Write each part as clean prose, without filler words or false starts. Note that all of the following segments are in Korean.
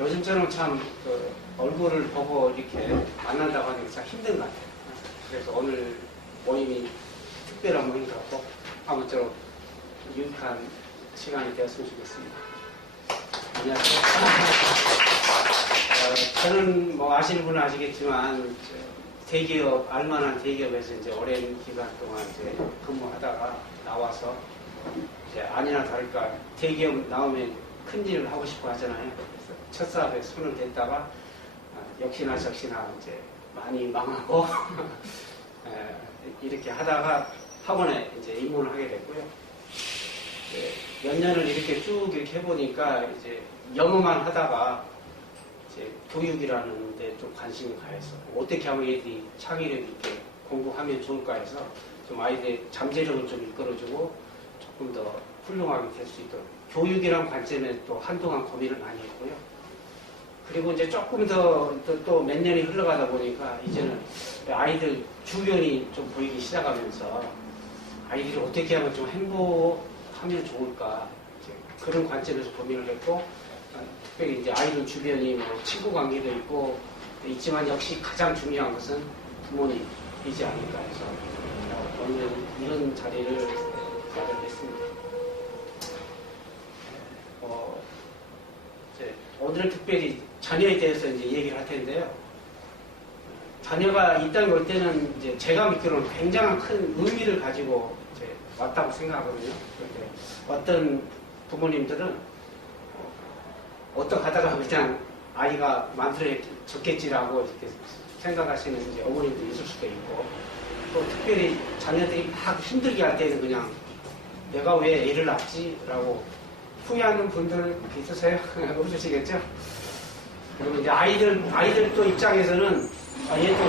요즘처럼 참 얼굴을 보고 이렇게 만난다고 하는 게 참 힘든 것 같아요. 그래서 오늘 모임이 특별한 모임 같고 아무쪼록 유익한 시간이 되었으면 좋겠습니다. 안녕하세요. 저는 뭐 아시는 분은 아시겠지만 대기업, 알만한 대기업에서 이제 오랜 기간 동안 이제 근무하다가 나와서 이제 아니나 다를까 대기업 나오면 큰 일을 하고 싶어 하잖아요. 그래서 첫 사업에 손을 댔다가 역시나 적시나 이제 많이 망하고 이렇게 하다가 학원에 이제 입문을 하게 됐고요. 몇 년을 이렇게 쭉 이렇게 해보니까 이제 영어만 하다가 이제 교육이라는 데 좀 관심이 가해서 어떻게 하면 애들이 창의력 있게 공부하면 좋을까 해서 좀 아이들의 잠재력을 좀 이끌어주고 조금 더 훌륭하게 될 수 있도록 교육이란 관점에 또 한동안 고민을 많이 했고요. 그리고 이제 조금 더 또 몇 년이 흘러가다 보니까 이제는 아이들 주변이 좀 보이기 시작하면서 아이들이 어떻게 하면 좀 행복하면 좋을까 그런 관점에서 고민을 했고 특별히 이제 아이들 주변이 뭐 친구 관계도 있고 있지만 역시 가장 중요한 것은 부모님이지 않을까 해서 오늘 이런 자리를 마련했습니다. 오늘은 특별히 자녀에 대해서 이제 얘기를 할 텐데요. 자녀가 이 땅에 올 때는 이제 제가 믿기로는 굉장한 큰 의미를 가지고 이제 왔다고 생각하거든요. 그런데 어떤 부모님들은 어떻게 하다가 그냥 아이가 만들어졌겠지라고 이렇게 생각하시는 이제 어머님도 있을 수도 있고 또 특별히 자녀들이 막 힘들게 할 때는 그냥 내가 왜 애를 낳지라고 후회하는 분들 있으세요? 없으시겠죠? 그리고 이제 아이들 또 입장에서는 얘도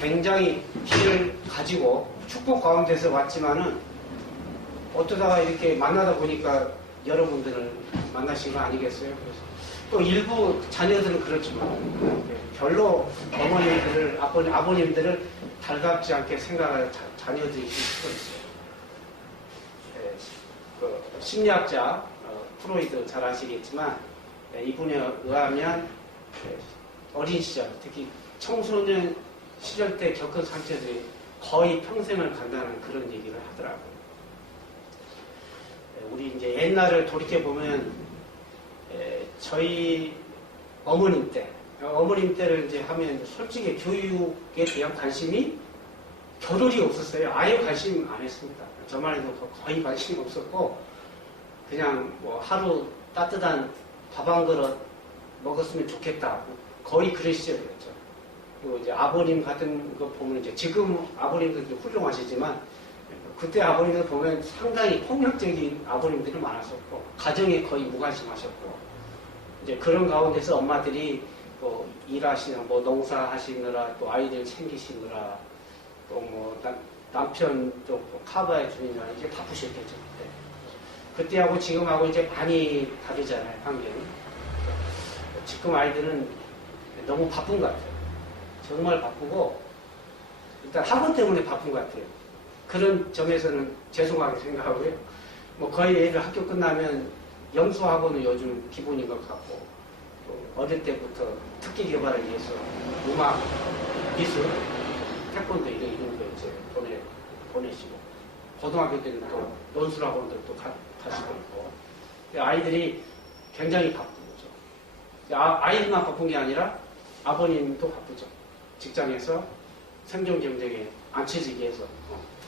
굉장히 기회를 가지고 축복 가운데서 왔지만은 어떠다가 이렇게 만나다 보니까 여러분들을 만나신 거 아니겠어요? 그래서 또 일부 자녀들은 그렇지만 별로 어머님들을 아버님들을 달갑지 않게 생각할 자녀들이 있을 수도 있어요. 그 심리학자 프로이드 잘 아시겠지만 이분에 의하면 어린 시절 특히 청소년 시절 때 겪은 상처들이 거의 평생을 간다는 그런 얘기를 하더라고요. 우리 이제 옛날을 돌이켜보면 저희 어머님 때를 이제 하면 솔직히 교육에 대한 관심이 겨를이 없었어요. 아예 관심 안 했습니다. 저만 해도 거의 관심이 없었고 그냥 뭐 하루 따뜻한 밥 한 그릇 먹었으면 좋겠다. 거의 그런 시절이었죠. 그리고 이제 아버님 같은 거 보면 이제 지금 아버님들도 훌륭하시지만 그때 아버님들 보면 상당히 폭력적인 아버님들이 많았었고 가정에 거의 무관심하셨고 이제 그런 가운데서 엄마들이 또 일하시느라 뭐 농사하시느라 또 아이들 챙기시느라 또 뭐 남편 또 커버해 주느라 이제 바쁘셨겠죠 그때. 그때하고 지금하고 이제 많이 다르잖아요 환경이. 지금 아이들은 너무 바쁜 것 같아요. 정말 바쁘고 일단 학원 때문에 바쁜 것 같아요. 그런 점에서는 죄송하게 생각하고요. 뭐 거의 애들 학교 끝나면 영수학원은 요즘 기본인 것 같고 또 어릴 때부터 특기 개발을 위해서 음악, 미술, 태권도 이런 거 이제 보내시고 고등학교 때는 또 논술학원도 또 가시고 있고 아이들이 굉장히 바쁜 거죠. 아이들만 바쁜 게 아니라 아버님도 바쁘죠. 직장에서 생존 경쟁에 안 처지기 위해서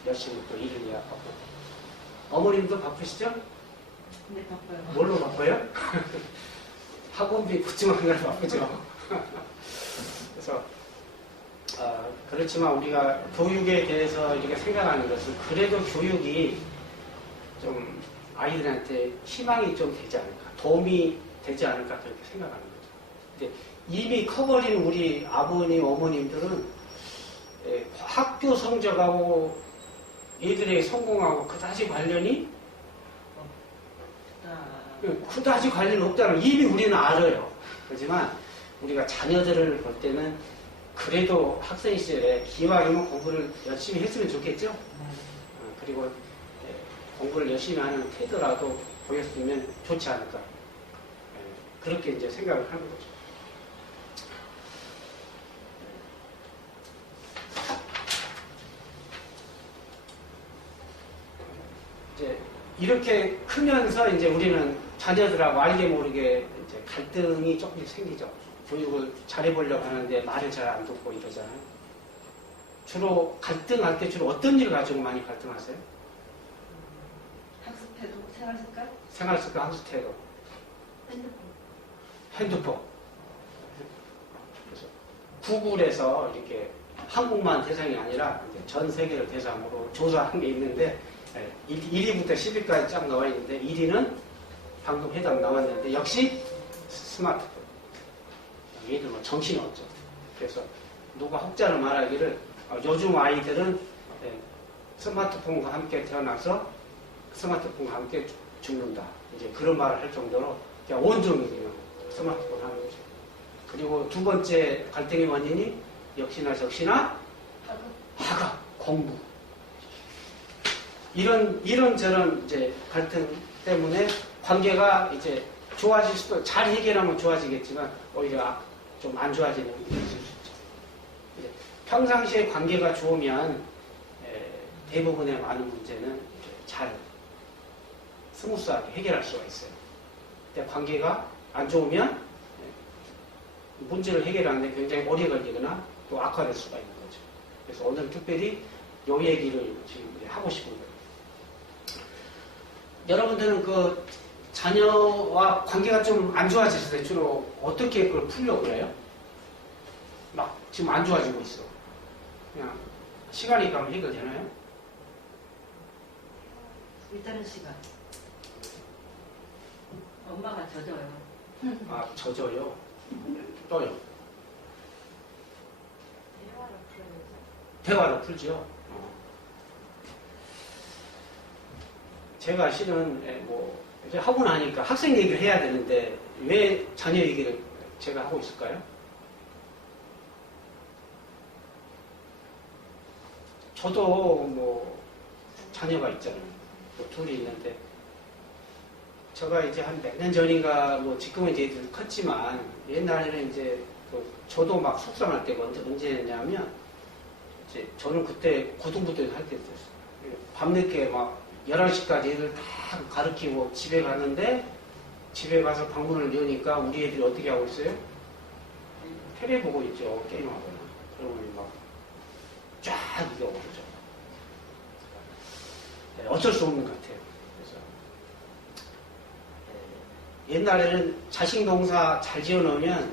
열심히 또 일을 해야 바쁘고 어머님도 바쁘시죠? 네, 바빠요. 뭘로 바빠요? 학원비 부증하느라 바쁘죠. 그래서 그렇지만 우리가 교육에 대해서 이렇게 생각하는 것은 그래도 교육이 좀 아이들한테 희망이 좀 되지 않을까, 도움이 되지 않을까 그렇게 생각하는 거죠. 근데 이미 커버린 우리 아버님, 어머님들은 학교 성적하고 애들의 성공하고 그다지 관련이 그다지 관련이 없다는 이미 우리는 알아요. 그렇지만 우리가 자녀들을 볼 때는 그래도 학생 시절에 기왕이면 공부를 열심히 했으면 좋겠죠. 그리고 공부를 열심히 하는 태도라도 보였으면 좋지 않을까 그렇게 이제 생각을 하는 거죠. 이제 이렇게 크면서 이제 우리는 자녀들하고 알게 모르게 이제 갈등이 조금씩 생기죠. 교육을 잘해보려고 하는데 말을 잘 안 듣고 이러잖아요. 주로 갈등할 때 주로 어떤 일 가지고 많이 갈등하세요? 학습태도, 생활 습관, 생활 습관, 학습 태도, 핸드폰. 그래서 구글에서 이렇게 한국만 대상이 아니라 이제 전 세계를 대상으로 조사한 게 있는데 1위부터 10위까지 쫙 나와 있는데 1위는 방금 해당 나왔는데 역시 스마트폰. 얘들 뭐 정신이 없죠. 그래서 누가 혹자는 말하기를 요즘 아이들은 스마트폰과 함께 태어나서 스마트폰과 함께 죽는다. 이제 그런 말을 할 정도로 그냥 온종일 그냥 스마트폰 하는 거죠. 그리고 두 번째 갈등의 원인이 역시나 학업, 공부. 이런 저런 이제 갈등 때문에 관계가 이제 좋아질 수도, 잘 해결하면 좋아지겠지만 오히려 좀 안 좋아지는 일이 있을 수 있죠. 이제 평상시에 관계가 좋으면 대부분의 많은 문제는 잘 스무스하게 해결할 수가 있어요. 근데 관계가 안 좋으면 문제를 해결하는데 굉장히 오래 걸리거나 또 악화될 수가 있는 거죠. 그래서 오늘 특별히 이 얘기를 지금 하고 싶은 거예요. 여러분들은 그 자녀와 관계가 좀 안 좋아졌을 때 주로 어떻게 그걸 풀려고 그래요? 막 지금 안 좋아지고 있어. 그냥 시간이 가면 해결되나요? 일단은 시간. 엄마가 젖어요. 아, 젖어요. 또요. 대화로 풀죠. 제가 실은 이제 하고 나니까 학생 얘기를 해야 되는데 왜 자녀 얘기를 제가 하고 있을까요? 저도 뭐 자녀가 있잖아요. 뭐 둘이 있는데 제가 이제 한 몇 년 전인가 뭐 지금은 이제 애들 컸지만 옛날에는 이제 저도 막 속상할 때가 언제였냐면 이제 저는 그때 고등부터 할 때였어요. 밤늦게 막 11시까지 애들 다 가르치고 집에 갔는데 집에 가서 방문을 여니까 우리 애들이 어떻게 하고 있어요? 테레 보고 있죠. 게임하거나. 그러면 막 쫙 이겨 오르죠. 어쩔 수 없는 것 같아요. 그래서 옛날에는 자식 농사 잘 지어놓으면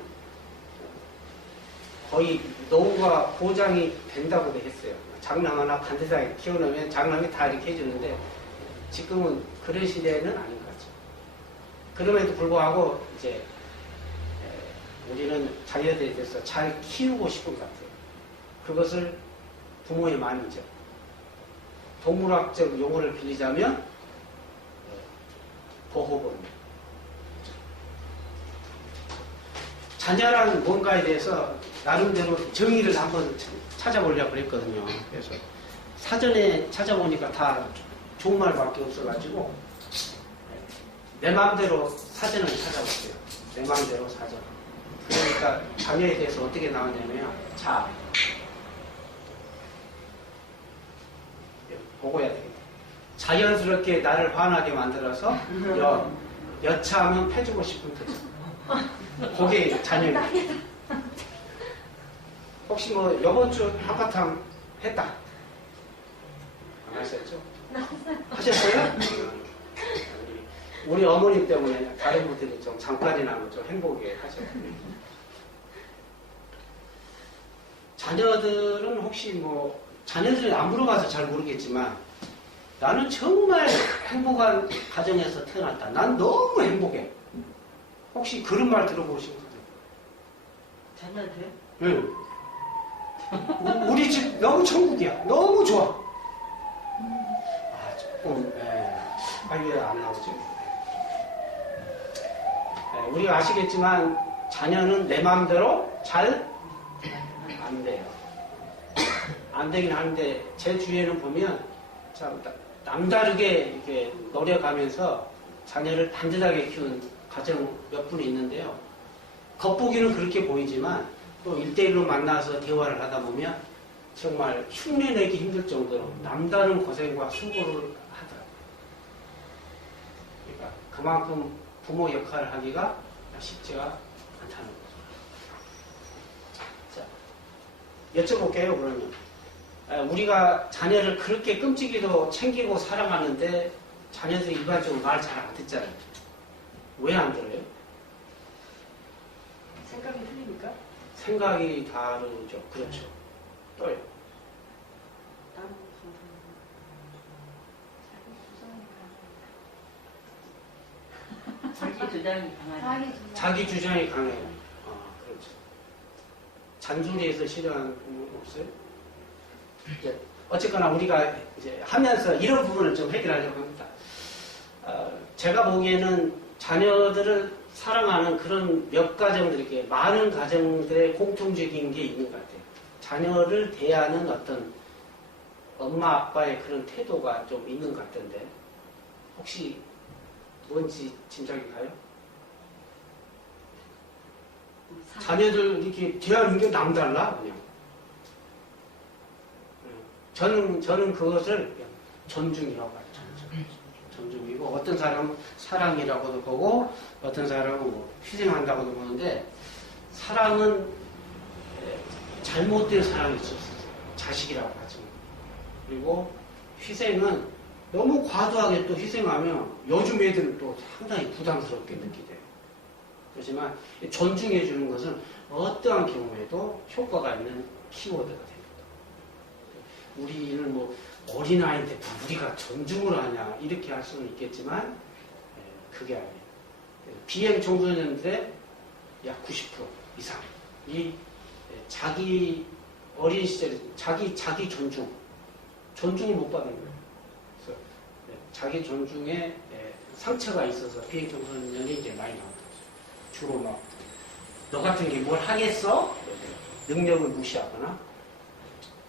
거의 노후가 보장이 된다고도 했어요. 장남 하나 반대상에 키워놓으면 장남이 다 이렇게 해주는데 지금은 그런 시대는 아닌 것 같죠. 그럼에도 불구하고 이제 우리는 자녀들에 대해서 잘 키우고 싶은 것 같아요. 그것을 부모의 마음이죠. 동물학적 용어를 빌리자면 보호본. 자녀란 뭔가에 대해서 나름대로 정의를 한번 찾아보려고 그랬거든요. 그래서 사전에 찾아보니까 다 좋은 말밖에 없어가지고 내 마음대로 사전을 찾아봤어요. 내 마음대로 사전. 그러니까 자녀에 대해서 어떻게 나왔냐면 자, 보고 해야 됩니다. 자연스럽게 나를 화나게 만들어서 여차하면 패주고 싶은 뜻. 그게 자녀입니다. 혹시 뭐 이번 주 한바탕 했다? 안 하셨죠? 하셨어요? 우리 어머니 때문에 다른 분들이 좀 잠깐이나마 좀 행복하게 하셔요. 자녀들은 혹시 뭐 자녀들이 안 물어봐서 잘 모르겠지만 나는 정말 행복한 가정에서 태어났다. 난 너무 행복해. 혹시 그런 말 들어보신 거예요? 자녀한테요? 응. 우리 집 너무 천국이야. 너무 좋아. 아, 조금, 왜 안 나오죠? 우리가 아시겠지만 자녀는 내 마음대로 잘 안 돼요. 안 되긴 하는데 제 주위에는 보면 참 남다르게 이렇게 노력하면서 자녀를 단단하게 키운 가정 몇 분이 있는데요. 겉보기는 그렇게 보이지만 또 1대1로 만나서 대화를 하다 보면 정말 흉내내기 힘들 정도로 남다른 고생과 수고를 하더라고요. 그러니까 그만큼 부모 역할을 하기가 쉽지가 않다는 거죠. 자, 여쭤볼게요, 그러면. 우리가 자녀를 그렇게 끔찍이도 챙기고 사랑하는데 자녀들이 일반적으로 말 잘 안 듣잖아요. 왜 안 들어요? 생각이 틀립니까? 생각이 다르죠. 그렇죠. 또요. 자기 주장이 강하죠. 자기 주장이 강해요. 그렇죠. 잔소리에서 싫어하는 부분 없어요? 이제 어쨌거나 우리가 이제 하면서 이런 부분을 좀 해결하려고 합니다. 제가 보기에는 자녀들을 사랑하는 그런 몇 가정들에게 많은 가정들의 공통적인 게 있는 것 같아요. 자녀를 대하는 어떤 엄마 아빠의 그런 태도가 좀 있는 것 같던데 혹시 뭔지 짐작이 가요? 자녀들 이렇게 대하는 게 남달라 그냥. 저는 그것을 그냥 존중이라고 봐요. 존중이고 어떤 사람은 사랑이라고도 보고 어떤 사람은 뭐 희생한다고도 보는데 사랑은 잘못된 사랑이 있었어요. 자식이라고 하죠. 그리고 희생은 너무 과도하게 또 희생하면 요즘 애들은 또 상당히 부담스럽게 느끼대요. 그렇지만 존중해 주는 것은 어떠한 경우에도 효과가 있는 키워드가 됩니다. 우리는 뭐 어린아이인데 우리가 존중을 하냐 이렇게 할 수는 있겠지만 그게 아니에요. 비행 청소년들의 약 90% 이상이 자기 어린 시절에 자기 존중을 못 받는 거예요. 그래서 자기 존중에 상처가 있어서 비행 청소년이 이제 많이 나옵니다. 주로 막 너 같은 게 뭘 하겠어? 능력을 무시하거나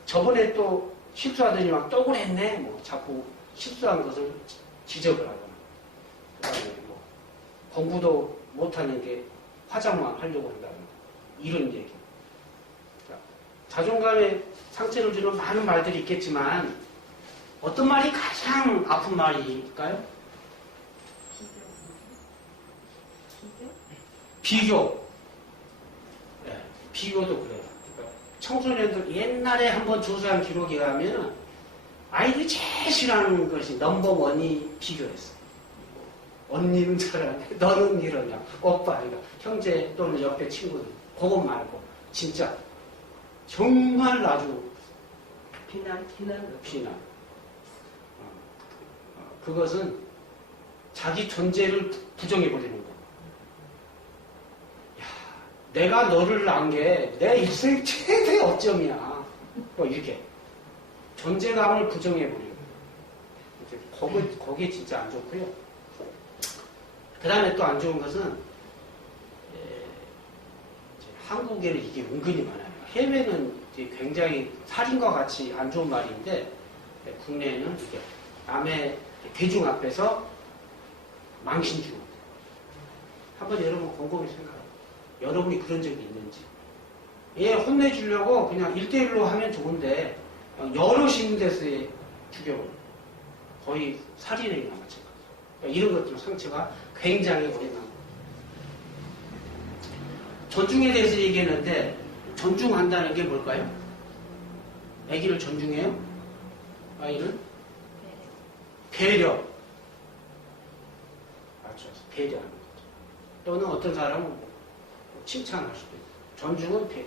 저번에 또 실수하더니 막 또 그랬네. 뭐 자꾸 실수한 것을 지적을 하거나 그다음에 뭐 공부도 못하는 게 화장만 하려고 한다는 이런 얘기. 자존감에 상처를 주는 많은 말들이 있겠지만 어떤 말이 가장 아픈 말일까요? 비교. 네, 비교도 그래요. 그러니까 청소년들 옛날에 한번 조사한 기록에 가면 아이들이 제일 싫어하는 것이 넘버원이 비교였어요. 언니는 잘하네. 너는 이러냐. 오빠, 그러니까 형제 또는 옆에 친구들. 그것 말고 진짜 정말 아주 비난. 그것은 자기 존재를 부정해버리는 거. 야, 내가 너를 낳은 게 내 일생 최대 어점이야. 뭐 이렇게 존재감을 부정해버리는 거. 거기에 진짜 안 좋고요. 그 다음에 또 안 좋은 것은 한국에는 이게 은근히 많아요. 해외는 굉장히 살인과 같이 안 좋은 말인데 국내에는 이게 남의 대중 앞에서 망신 주는 거예요. 한번 여러분 곰곰이 생각해요. 여러분이 그런 적이 있는지. 얘 혼내주려고 그냥 1대1로 하면 좋은데 여럿이 있는 데서 죽여버려요. 거의 살인행위나 마찬가지예요. 그러니까 이런 것들 상처가 굉장히 오래 남아요. 존중에 대해서 얘기했는데 존중한다는 게 뭘까요? 아기를 존중해요? 아이를? 배려. 맞죠. 배려하는 거죠. 또는 어떤 사람은 칭찬할 수도 있고. 존중은 배려.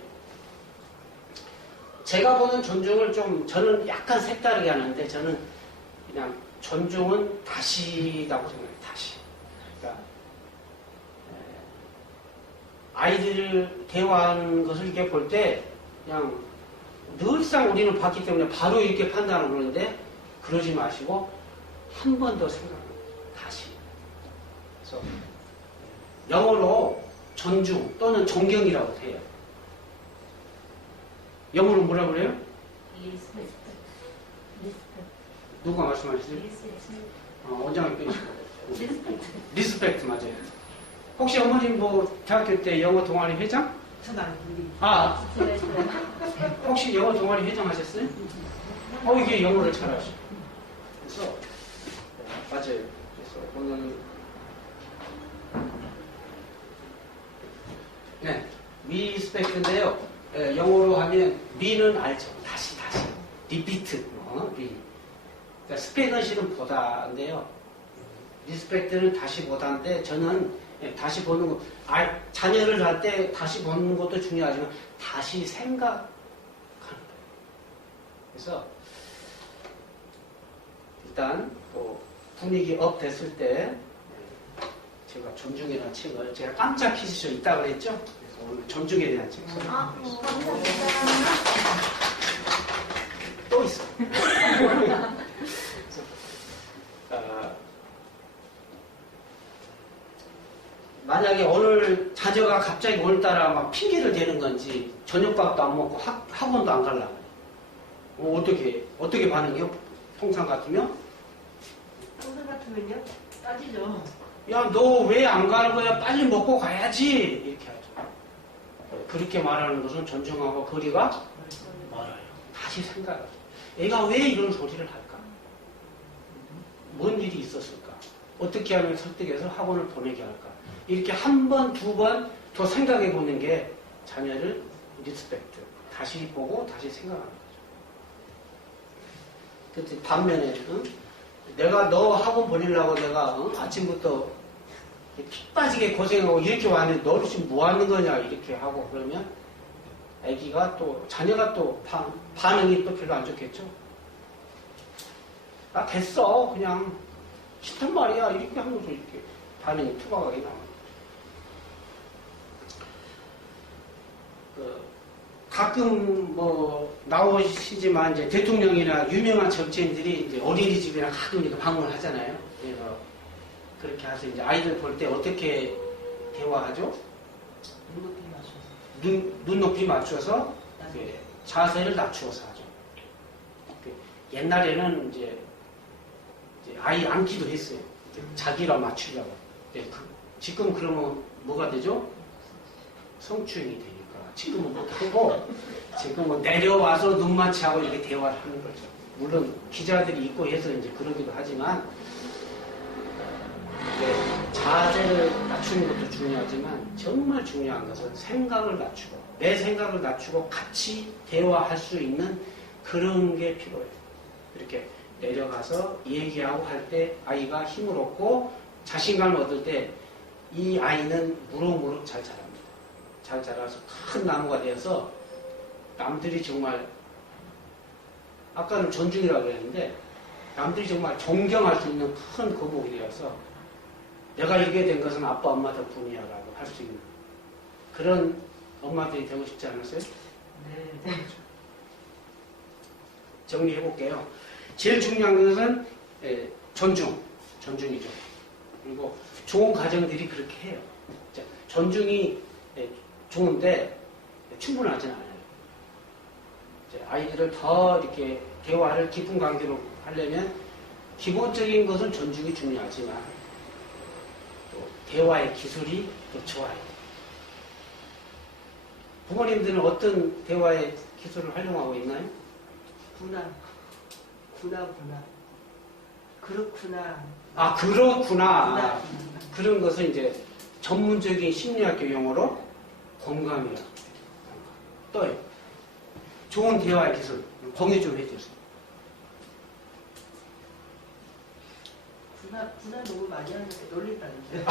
제가 보는 존중을 저는 약간 색다르게 하는데 저는 그냥 존중은 다시라고 생각해요. 다시. 그러니까 아이들을 대화하는 것을 이렇게 볼 때 그냥 늘상 우리는 봤기 때문에 바로 이렇게 판단을 하는데 그러지 마시고 한 번 더 생각합니다. 다시. 그래서 영어로 존중 또는 존경이라고 해요. 영어로 뭐라고 그래요? 누가 말씀하시죠? 원장님 빼시고. 리스펙트 맞아요. 혹시 어머님 뭐 대학교 때 영어 동아리 회장? 전 아니고. 아, 혹시 영어 동아리 회장 하셨어요? 이게 영어를 잘하셔. 그래서 맞아요. 그래서 오늘 네, 리스펙트인데요. 영어로 하면 리는 알죠. 다시 리피트. 리. 그러니까 스펙은 실은 보다인데요. 리스펙트는 다시 보다인데 저는 다시 보는 거, 자녀를 할 때 다시 보는 것도 중요하지만 다시 생각하는 거예요. 그래서 일단 뭐 분위기 업 됐을 때 제가 존중이라는 책을 제가 깜짝 퀴즈쇼 있다고 그랬죠? 그래서 오늘 존중에 대한 책 또 있어. 만약에 오늘 자녀가 갑자기 오늘따라 막 핑계를 대는 건지 저녁밥도 안 먹고 학원도 안 가려고 어떻게 반응해요? 통상 같으면? 평소 같으면요? 따지죠. 야, 너 왜 안 가는 거야? 빨리 먹고 가야지. 이렇게 하죠. 그렇게 말하는 것은 존중하고 거리가 멀어요. 다시 생각하죠. 애가 왜 이런 소리를 할까? 뭔 일이 있었을까? 어떻게 하면 설득해서 학원을 보내게 할까? 이렇게 한 번, 두 번 더 생각해 보는 게 자녀를 리스펙트. 다시 보고 다시 생각하는 거죠. 그때 반면에, 내가 너 학원 보내려고 내가 아침부터 피 빠지게 고생하고 이렇게 왔는데 너는 지금 뭐 하는 거냐 이렇게 하고 그러면 애기가 또 자녀가 또 반응이 또 별로 안 좋겠죠. 됐어 그냥 싫단 말이야 이렇게 하면서 이렇게 반응이 투박하게 나와요. 가끔 뭐 나오시지만 이제 대통령이나 유명한 정치인들이 이제 어린이집이나 가끔 이렇게 방문을 하잖아요. 그래서 그렇게 해서 이제 아이들 볼 때 어떻게 대화하죠? 눈높이 맞춰서 자세를 낮추어서 하죠. 옛날에는 이제 아이 안기도 했어요. 자기랑 맞추려고. 지금 그러면 뭐가 되죠? 성추행이 되니까. 지금은 못하고, 지금은 내려와서 눈맞이하고 이렇게 대화를 하는 거죠. 물론 기자들이 있고 해서 이제 그러기도 하지만, 자세를 낮추는 것도 중요하지만, 정말 중요한 것은 생각을 낮추고, 내 생각을 낮추고 같이 대화할 수 있는 그런 게 필요해요. 이렇게 내려가서 얘기하고 할 때 아이가 힘을 얻고 자신감을 얻을 때 이 아이는 무럭무럭 잘 자랍니다. 잘 자라서 큰 나무가 되어서 남들이 정말 아까는 존중이라고 그랬는데 남들이 정말 존경할 수 있는 큰 거목이 되어서 내가 이렇게 된 것은 아빠 엄마 덕분이야 라고 할 수 있는 그런 엄마들이 되고 싶지 않으세요? 네. 정리해 볼게요. 제일 중요한 것은 존중이죠. 그리고 좋은 가정들이 그렇게 해요. 존중이 좋은데 충분하지는 않아요. 아이들을 더 이렇게 대화를 깊은 관계로 하려면 기본적인 것은 존중이 중요하지만 또 대화의 기술이 또 좋아야 돼요. 부모님들은 어떤 대화의 기술을 활용하고 있나요? 구나. 그렇구나. 그렇구나. 그런 것은 이제 전문적인 심리학교 용어로 공감이라고 떠요. 좋은 대화의 기술 공유 좀 해주세요. 구나 너무 많이 하는데 놀린다는데.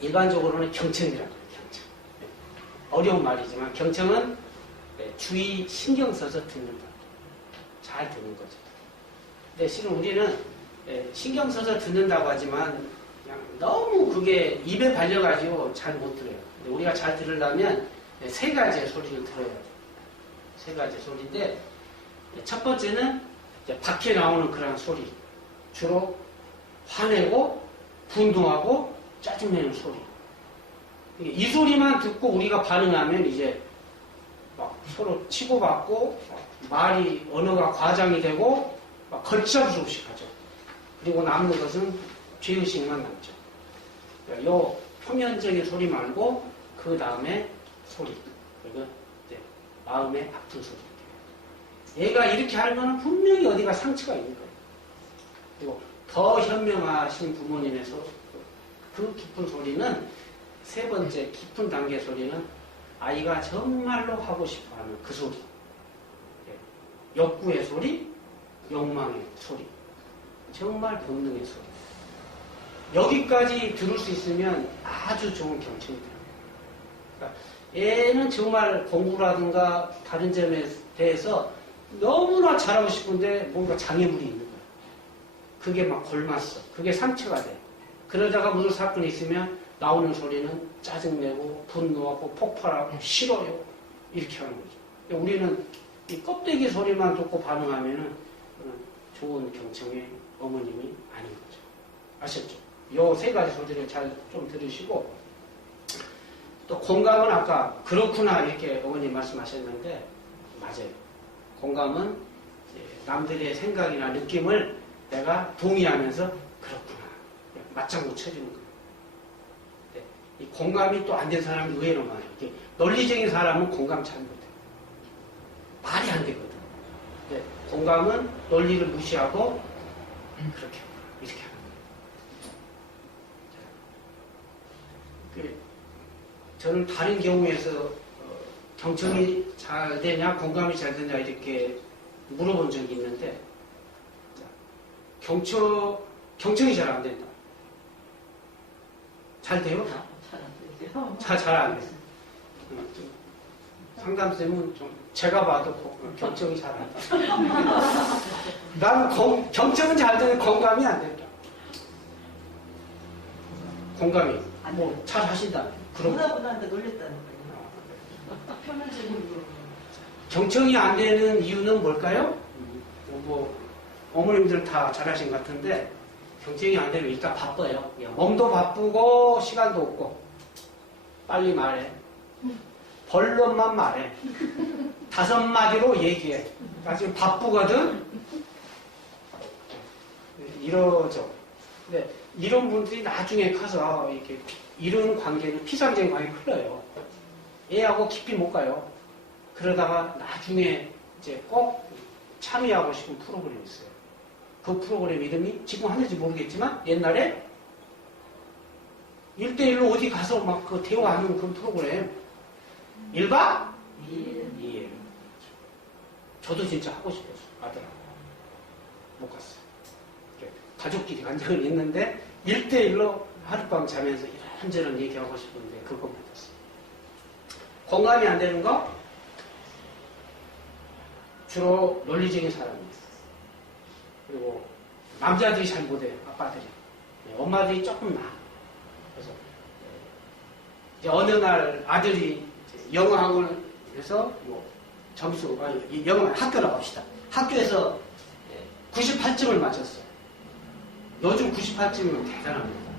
일반적으로는 경청이라고 해요. 경청. 어려운 말이지만 경청은 주의 신경 써서 듣는다. 잘 듣는 거죠. 근데 실은 우리는 신경 써서 듣는다고 하지만 그냥 너무 그게 입에 발려가지고 잘 못 들어요. 근데 우리가 잘 들으려면 세 가지의 소리를 들어야 돼요. 세 가지 소리인데 첫 번째는 밖에 나오는 그런 소리. 주로 화내고 분노하고 짜증내는 소리. 이 소리만 듣고 우리가 반응하면 이제 막 서로 치고받고 말이 언어가 과장이 되고 막 걷잡을 수 없이 가죠. 그리고 남는 것은 죄의식만 남죠. 그러니까 요 표면적인 소리 말고 그 다음에 소리. 그리고 이제 마음의 아픈 소리. 얘가 이렇게 하는 거는 분명히 어디가 상처가 있는 거예요. 그리고 더 현명하신 부모님의 그 깊은 소리는 세 번째 깊은 단계 소리는 아이가 정말로 하고 싶어하는 그 소리. 욕구의 소리, 욕망의 소리. 정말 본능의 소리. 여기까지 들을 수 있으면 아주 좋은 경청이 됩니다. 그러니까 얘는 정말 공부라든가 다른 점에 대해서 너무나 잘하고 싶은데 뭔가 장애물이 있는 거야. 그게 막 골맞어. 그게 상처가 돼. 그러다가 무슨 사건이 있으면 나오는 소리는 짜증내고 분노하고 폭발하고 싫어요. 이렇게 하는 거죠. 우리는 이 껍데기 소리만 듣고 반응하면은 좋은 경청의 어머님이 아닌 거죠. 아셨죠? 요 세 가지 소리를 잘 좀 들으시고 또 공감은 아까 그렇구나 이렇게 어머님 말씀하셨는데 맞아요. 공감은 남들의 생각이나 느낌을 내가 동의하면서 그렇구나 맞장구 쳐주는 거예요. 이 공감이 또 안 된 사람이 의외로 많아요. 논리적인 사람은 공감 잘 못해요. 말이 안 되거든. 공감은 논리를 무시하고 그렇게 이렇게 하는 거예요. 저는 다른 경우에서 경청이 잘 되냐 공감이 잘 되냐 이렇게 물어본 적이 있는데 경청이 잘 안 된다. 잘 돼요? 잘 안 되죠. 잘 안 돼요. 상담쌤은 좀 제가 봐도 경청이 잘 안 돼. 나는 경청은 잘 되는데 공감이 안 된다. 공감이 뭐 잘 하신다. 문화분한테 놀렸다는 거예요. 표면적으로. 경청이 안 되는 이유는 뭘까요? 뭐 어머님들 다 잘하신 것 같은데 경청이 안 되면 일단 바빠요. 몸도 바쁘고 시간도 없고 빨리 말해. 본론만 말해. 5마디로 얘기해. 나 지금 바쁘거든? 이러죠. 근데 이런 분들이 나중에 커서 이렇게 이런 관계는 피상적인 관계가 흘러요. 애하고 깊이 못 가요. 그러다가 나중에 이제 꼭 참여하고 싶은 프로그램이 있어요. 그 프로그램 이름이 지금 하는지 모르겠지만 옛날에 1대1로 어디 가서 막 그 대화하는 그 프로그램 1박 2일. 저도 진짜 하고 싶었어요. 아들하고. 못 갔어요. 가족끼리 간 적은 있는데 1대1로 하룻밤 자면서 이런저런 얘기하고 싶은데 그거 못했어요. 공감이 안 되는 거 주로 논리적인 사람이에요. 그리고 남자들이 잘 못해요. 아빠들이. 엄마들이 조금 나아. 그래서 이제 어느 날 아들이 영어 학원에서 점수 영어 학교 나갑시다. 학교에서 98점을 맞췄어. 요즘 98점이면 대단합니다.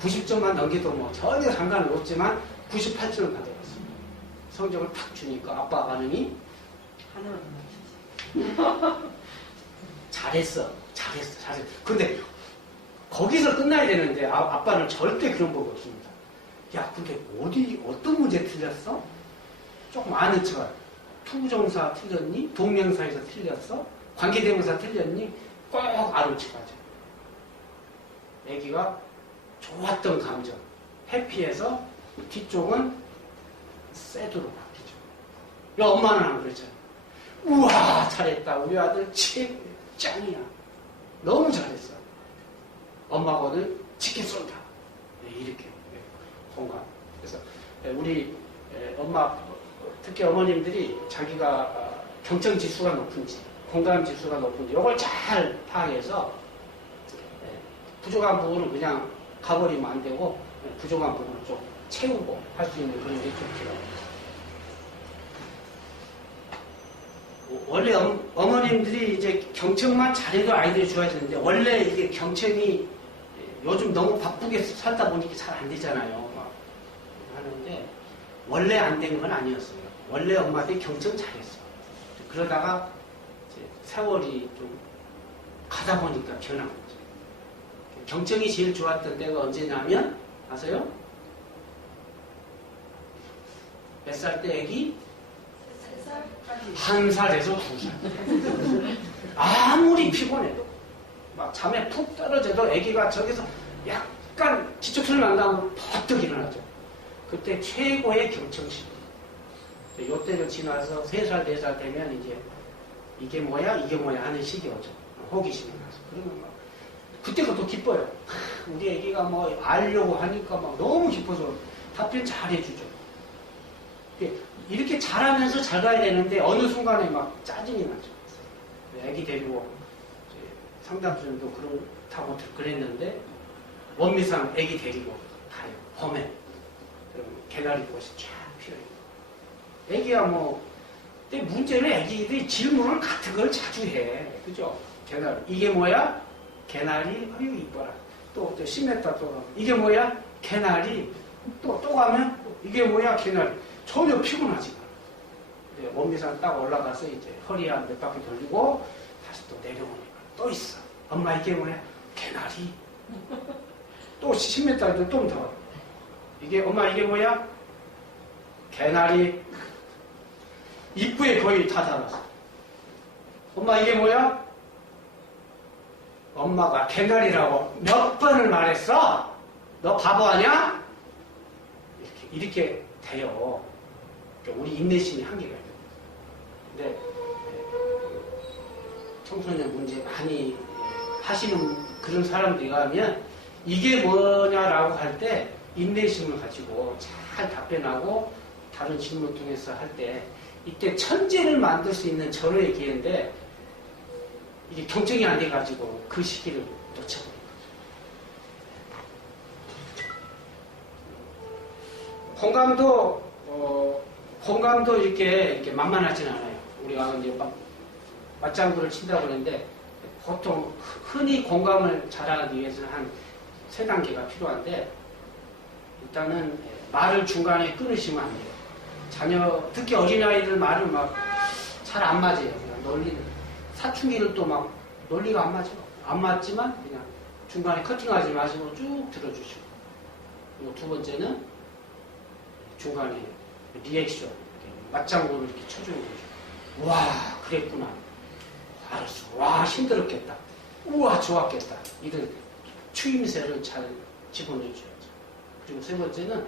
90점만 넘겨도 뭐 전혀 상관은 없지만 98점을 가져갔어. 성적을 탁 주니까 아빠 반응이 하나만 잘했어. 근데 거기서 끝나야 되는데 아빠는 절대 그런 법 없습니다. 야, 근데 어떤 문제 틀렸어? 조금 아는 척. 투부정사 틀렸니? 동명사에서 틀렸어? 관계대명사 틀렸니? 꼭 아는 척 하죠. 애기가 좋았던 감정, 해피해서 뒤쪽은 새드로 바뀌죠. 야, 엄마는 안 그랬잖아. 우와, 잘했다. 우리 아들 짱이야. 너무 잘했어. 엄마가 오늘 치킨 쏜다. 이렇게 공감. 그래서 우리 엄마, 특히 어머님들이 자기가 경청 지수가 높은지, 공감 지수가 높은지 이걸 잘 파악해서 부족한 부분은 그냥 가버리면 안 되고 부족한 부분을 좀 채우고 할 수 있는 그런 게 좀 필요합니다. 원래 어머님들이 이제 경청만 잘해도 아이들이 좋아지는데 원래 이게 경청이 요즘 너무 바쁘게 살다 보니까 잘 안 되잖아요. 막 하는데 원래 안 된 건 아니었어요. 원래 엄마들이 경청 잘했어. 그러다가 이제 세월이 좀 가다 보니까 변한 거죠. 경청이 제일 좋았던 때가 언제냐면 아세요? 몇 살 때 애기? 1살에서 2살. 아무리 피곤해도 막 잠에 푹 떨어져도 애기가 저기서 약간 기척소리 난다고 퍼뜩 일어나죠. 그때 최고의 경청심. 요때를 지나서 3살, 4살 되면 이제 이게 뭐야? 이게 뭐야? 하는 시기 오죠. 호기심이 나서. 그러면 막 그때부터 기뻐요. 우리 애기가 뭐 알려고 하니까 막 너무 기뻐서 답변 잘 해주죠. 이렇게 잘하면서 잘 가야 되는데 어느 순간에 막 짜증이 나죠. 애기 데리고 상담소님도 그렇다고 그랬는데 원미상 애기 데리고 가요. 봄에. 그럼 개나리꽃이 쫙 피어요. 애기야 뭐 근데 문제는 애기들이 질문을 같은 걸 자주 해. 그죠? 개나리. 이게 뭐야? 개나리. 아유 이뻐라. 또 10m 또 가면 이게 뭐야? 개나리. 또 가면 이게 뭐야? 개나리. 전혀 피곤하지 않아. 원미산 딱 올라가서 이제 허리 한 몇 바퀴 돌리고 다시 또 내려오니까 또 있어. 엄마 이게 뭐야? 개나리. 또 10m에도 좀 더. 이게 엄마 이게 뭐야? 개나리. 입구에 거의 다 닿았어. 엄마 이게 뭐야? 엄마가 개나리라고 몇 번을 말했어? 너 바보 아니야? 이렇게 돼요. 우리 인내심이 한계가 있어요. 근데 청소년 문제 많이 하시는 그런 사람들이 가면 이게 뭐냐라고 할 때 인내심을 가지고 잘 답변하고 다른 질문 통해서 할 때 이때 천재를 만들 수 있는 절호의 기회인데 이게 경청이 안 돼가지고 그 시기를 놓쳐버린 거죠. 공감도 이렇게 만만하진 않아요. 우리가 이제 맞장구를 친다고 그러는데 보통 흔히 공감을 잘하기 위해서는 한 3단계가 필요한데 일단은 말을 중간에 끊으시면 안 돼요. 자녀, 특히 어린아이들 말은 막 잘 안 맞아요. 그냥 논리, 사춘기는 또 막 논리가 안 맞아요. 안 맞지만 그냥 중간에 커팅하지 마시고 쭉 들어주시고. 그리고 2번째는 중간에 리액션, 맞장구를 이렇게 쳐주는 거죠. 와, 그랬구나. 알았어. 와, 힘들었겠다. 우와, 좋았겠다. 이런 추임새를 잘 집어넣어줘야죠. 그리고 3번째는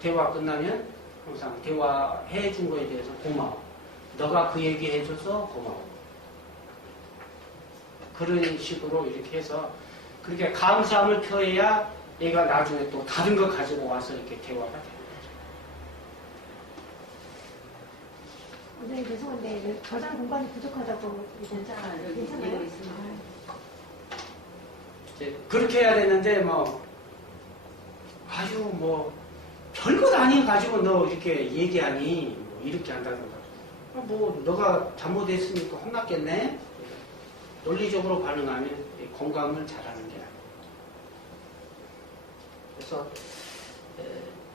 대화 끝나면 항상 대화해 준 거에 대해서 고마워. 너가 그 얘기 해줘서 고마워. 그런 식으로 이렇게 해서 그렇게 감사함을 표해야 얘가 나중에 또 다른 거 가지고 와서 이렇게 대화가 돼요. 원장님 죄송한데 저장 공간이 부족하다고 괜찮아요. 여기 괜찮아요? 이거 있습니다. 이제 그렇게 해야 되는데 아유 별것 아닌 가지고 너 이렇게 얘기하니 이렇게 한다든가 너가 잘못했으니까 혼났겠네. 논리적으로 반응하면 공감을 잘하는 게 아니에요. 그래서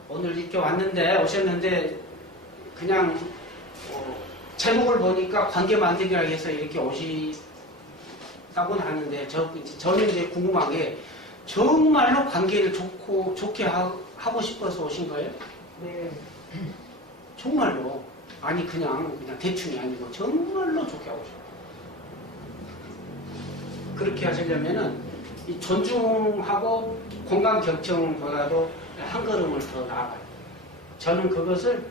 오늘 이렇게 오셨는데 그냥 제목을 보니까 관계 만들기라 해서 이렇게 오시다고는 하는데 저는 이제 궁금한 게 정말로 관계를 좋게 하고 싶어서 오신 거예요? 네. 정말로. 아니 그냥 대충이 아니고 정말로 좋게 하고 싶어요. 그렇게 하시려면은 이 존중하고 공감 경청보다도 한 걸음을 더 나아가요. 저는 그것을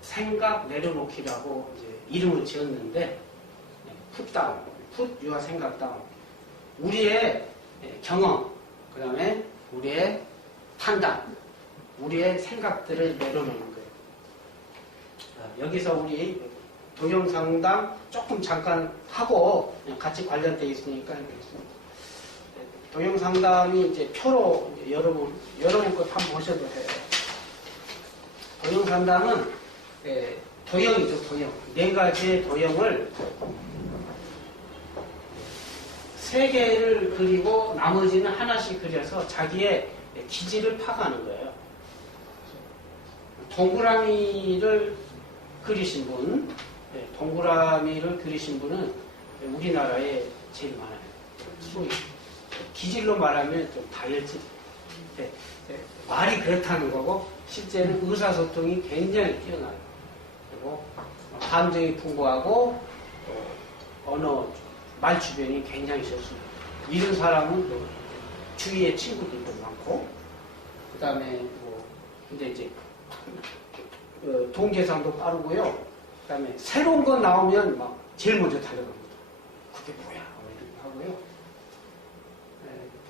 생각 내려놓기라고 이제 이름을 지었는데 풋다운, 풋 유아 생각 다운. 우리의 경험, 그 다음에 우리의 판단, 우리의 생각들을 내려놓는 거예요. 여기서 우리 동영상당 조금 잠깐 하고 같이 관련되어 있으니까 하겠습니다. 동영상담이 이제 표로 이제 여러분 것 한번 보셔도 돼요. 동영상담은 도형이죠, 도형. 4가지의 도형을 3개를 그리고 나머지는 하나씩 그려서 자기의 기질을 파악하는 거예요. 동그라미를 그리신 분은 우리나라에 제일 많아요. 기질로 말하면 좀 다혈질. 네, 네, 말이 그렇다는 거고 실제는 의사소통이 굉장히 뛰어나요. 그리고 감정이 풍부하고 언어, 말 주변이 굉장히 좋습니다. 이런 사람은 또 주위에 친구들도 많고 그 다음에 뭐 근데 이제 동계상도 빠르고요. 그 다음에 새로운 거 나오면 막 제일 먼저 달려갑니다. 그게 뭐야? 이렇게 하고요.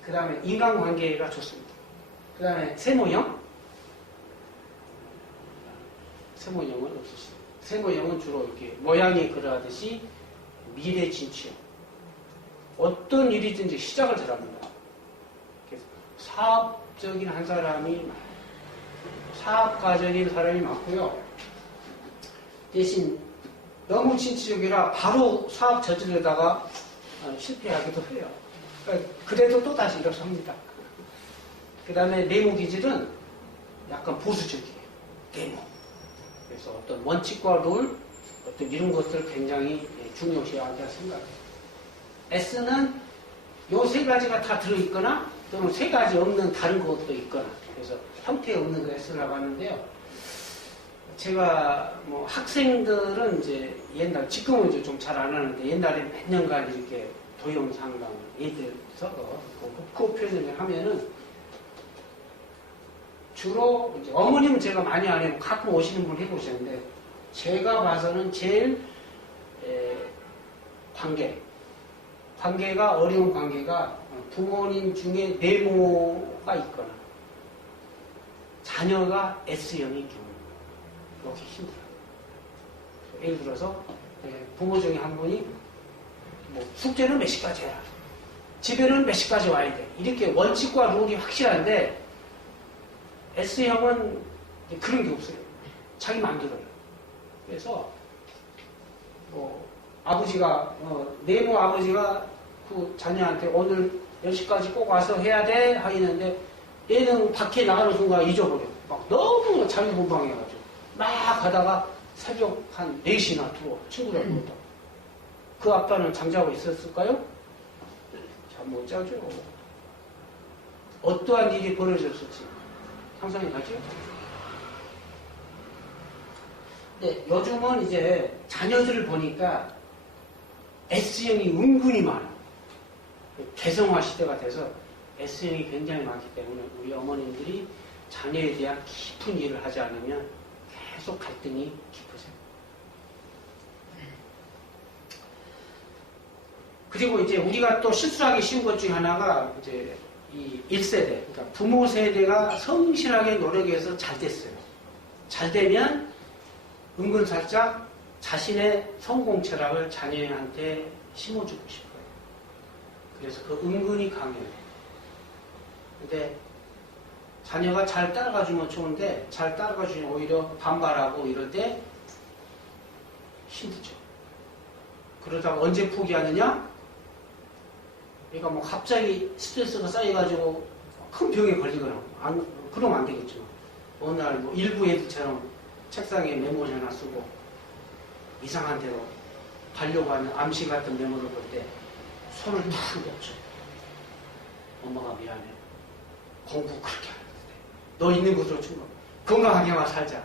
그 다음에 인간관계가 좋습니다. 그 다음에 세모형. 세모형은 없으시죠. 세모형은 주로 이렇게 모양이 그러하듯이 미래 진취형. 어떤 일이든지 시작을 잘합니다. 그래서 사업적인 한 사람이 많아요. 사업가적인 사람이 많고요. 대신 너무 진취적이라 바로 사업 저지르다가 실패하기도 해요. 그러니까 그래도 또 다시 일어섭니다. 그 다음에 내모 기질은 약간 보수적이에요. 내모. 그래서 어떤 원칙과 룰, 어떤 이런 것들을 굉장히 중요시하게 생각해요. S는 요 세 가지가 다 들어있거나 또는 세 가지 없는 다른 것도 있거나 그래서 형태 없는 거 S라고 하는데요. 제가 뭐 학생들은 이제 옛날, 지금은 이제 좀 잘 안 하는데 옛날에 몇 년간 이렇게 도형상담 애들 써서 그 표현을 하면은 주로 이제 어머님은 제가 많이 안 해요. 가끔 오시는 분 해보셨는데 제가 봐서는 제일 관계가 어려운 관계가 부모님 중에 내모가 있거나 자녀가 S형인 경우 그렇게 힘들어요. 예를 들어서 부모 중에 한 분이 뭐 숙제는 몇 시까지 해라. 집에는 몇 시까지 와야 돼. 이렇게 원칙과 룰이 확실한데 S형은 그런 게 없어요. 자기 마음대로요. 그래서 뭐 아버지가 내모 아버지가 그 자녀한테 오늘 10시까지 꼭 와서 해야 돼 하는데 얘는 밖에 나가는 순간 잊어버려. 막 너무 자기 공방해가지고 막 가다가 새벽 한 4시나 들어와. 친구들 보다. 그 아빠는 잠자고 있었을까요? 잠 못 자죠. 어떠한 일이 벌어졌을지 상상이 가죠? 근데 요즘은 이제 자녀들을 보니까 S형이 은근히 많아. 개성화 시대가 돼서 S형이 굉장히 많기 때문에 우리 어머님들이 자녀에 대한 깊은 일을 하지 않으면 계속 갈등이 깊으세요. 그리고 이제 우리가 또 실수하기 쉬운 것 중에 하나가 이제 이 1세대, 그러니까 부모 세대가 성실하게 노력해서 잘 됐어요. 잘 되면 은근 살짝 자신의 성공 철학을 자녀한테 심어주고 싶어요. 그래서 그 은근히 강해요. 근데 자녀가 잘 따라가주면 좋은데 잘 따라가주면 오히려 반발하고 이럴 때 힘들죠. 그러다가 언제 포기하느냐? 그러니까 뭐 갑자기 스트레스가 쌓여가지고 큰 병에 걸리거나 그러면 안 되겠죠. 어느 날 뭐 일부 애들처럼 책상에 메모 하나 쓰고 이상한 대로 가려고 하는 암시 같은 메모를 볼 때 손을 탁 놓죠. 엄마가 미안해. 공부 그렇게 하는데 너 있는 곳으로 충분 건강하게만 살자.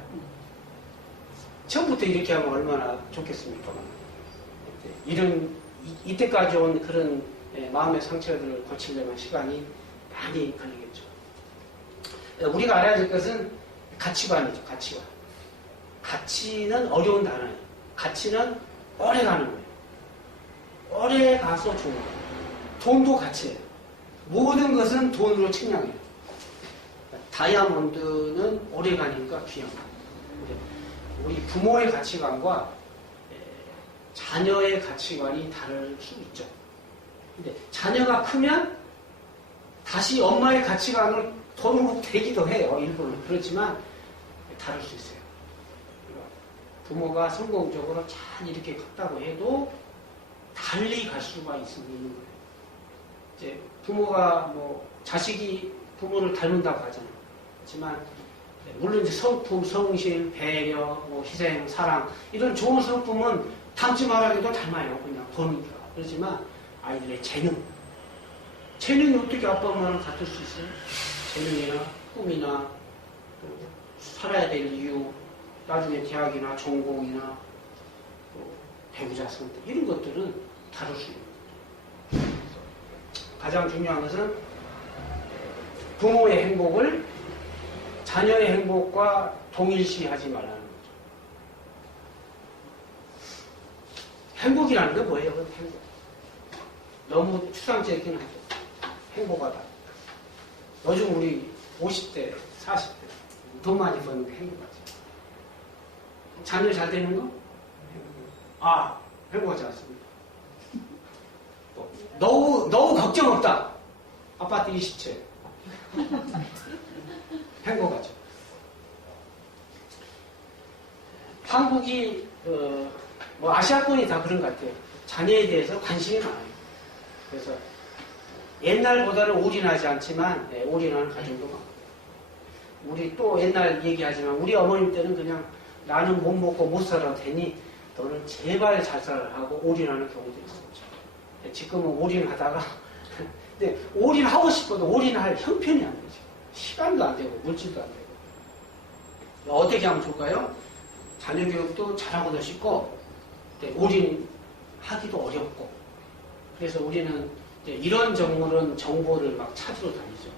처음부터 이렇게 하면 얼마나 좋겠습니까? 이때까지 온 그런 마음의 상처를 고치려면 시간이 많이 걸리겠죠. 우리가 알아야 될 것은 가치관이죠. 가치관. 가치는 어려운 단어예요. 가치는 오래 가는 거예요. 오래 가서 좋은 거예요. 돈도 가치예요. 모든 것은 돈으로 측량해요. 다이아몬드는 오래 가니까 귀한 거예요. 우리 부모의 가치관과 자녀의 가치관이 다를 수 있죠. 근데 자녀가 크면 다시 엄마의 가치관을 돈으로 되기도 해요. 일부는. 그렇지만 다를 수 있어요. 부모가 성공적으로 잘 이렇게 컸다고 해도 달리 갈 수가 있는 거예요. 이제 부모가 뭐 자식이 부모를 닮는다고 하잖아요. 그렇지만 물론 이제 성품, 성실, 배려, 뭐 희생, 사랑 이런 좋은 성품은 닮지 말아도 닮아요. 그냥 보니까. 그렇지만 아이들의 재능이 어떻게 아빠 엄마랑 같을 수 있어요? 재능이나 꿈이나 또 살아야 될 이유, 나중에 대학이나 전공이나 또 배우자 선택 이런 것들은 다룰 수 있는 거예요. 가장 중요한 것은 부모의 행복을 자녀의 행복과 동일시하지 말라는 거죠. 행복이라는 게 뭐예요? 행복. 너무 추상적이긴 하죠. 행복하다. 요즘 우리 50대, 40대 돈 많이 버는 게 행복하지. 자녀 잘 되는 거? 행복하지 않습니다. 너무 걱정 없다. 아파트 20채. 행복하죠. 한국이 아시아권이 다 그런 것 같아요. 자녀에 대해서 관심이 많아요. 그래서 옛날보다는 올인하지 않지만 올인하는 가정도 많고, 우리 또 옛날 얘기하지만 우리 어머님 때는 그냥 나는 못 먹고 못 살아도 되니 너는 제발 잘 살아라 하고 올인하는 경우도 있었죠. 지금은 올인하다가 근데 올인하고 싶어도 올인할 형편이 안 되죠. 시간도 안 되고 물질도 안 되고. 어떻게 하면 좋을까요? 자녀 교육도 잘하고도 싶고 올인하기도 어렵고, 그래서 우리는 이런저런 정보를 막 찾으러 다니죠.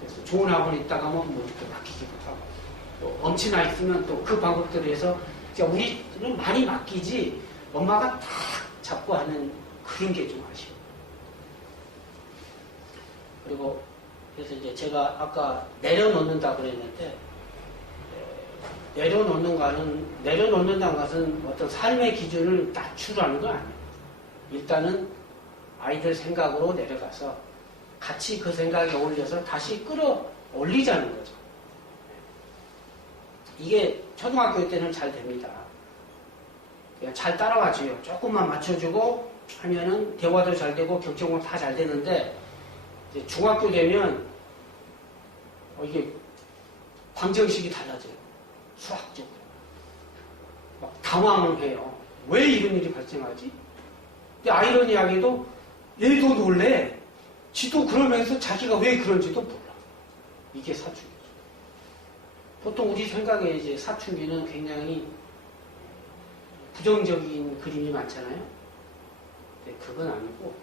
그래서 좋은 학원 있다가 하면 뭐 이렇게 맡기기도 하고, 또 엄친아 있으면 또 그 방법대로 해서 우리는 많이 맡기지 엄마가 딱 잡고 하는 그런 게 좀 아쉬워요. 그리고 그래서 이제 제가 아까 내려놓는다 그랬는데, 내려놓는다는 것은 어떤 삶의 기준을 낮추라는 건 아니에요. 일단은 아이들 생각으로 내려가서 같이 그 생각에 어울려서 다시 끌어올리자는 거죠. 이게 초등학교 때는 잘 됩니다. 그냥 잘 따라와줘요. 조금만 맞춰주고 하면은 대화도 잘 되고 경청도 다 잘 되는데, 이제 중학교 되면 이게 방정식이 달라져요. 수학적으로. 막 당황을 해요. 왜 이런 일이 발생하지? 근데 아이러니하게도 얘도 놀래. 지도 그러면서 자기가 왜 그런지도 몰라. 이게 사춘기죠. 보통 우리 생각에 이제 사춘기는 굉장히 부정적인 그림이 많잖아요. 근데 그건 아니고,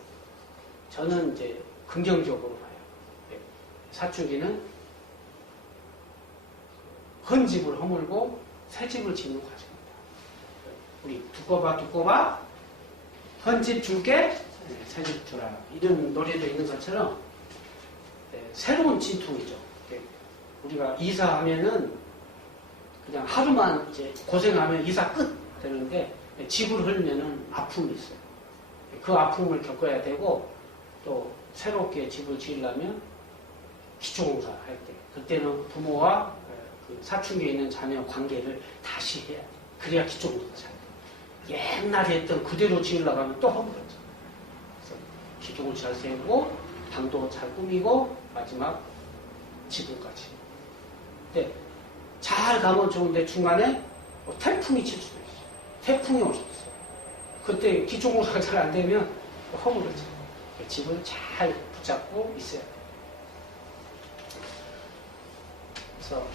저는 이제 긍정적으로 봐요. 사춘기는 헌 집을 허물고 새 집을 짓는 과정입니다. 우리 두꺼봐 헌 집 줄게 새 집 주라, 이런 노래도 있는 것처럼 새로운 진통이죠. 우리가 이사하면은 그냥 하루만 이제 고생하면 이사 끝 되는데, 집을 헐면은 아픔이 있어요. 그 아픔을 겪어야 되고, 또 새롭게 집을 지으려면 기초공사 할 때, 그때는 부모와 그 사춘기에 있는 자녀 관계를 다시 해야 돼. 그래야 기초공사가 잘 돼. 옛날에 했던 그대로 지으려고 하면 또 허물어져. 그래서 기초를 잘 세우고, 방도 잘 꾸미고, 마지막 지붕까지. 근데 잘 가면 좋은데 중간에 태풍이 칠 수도 있어요. 태풍이 오셨어요. 그때 기초공사가 잘 안 되면 허물어져. 집을 잘 붙잡고 있어야 돼요. 그래서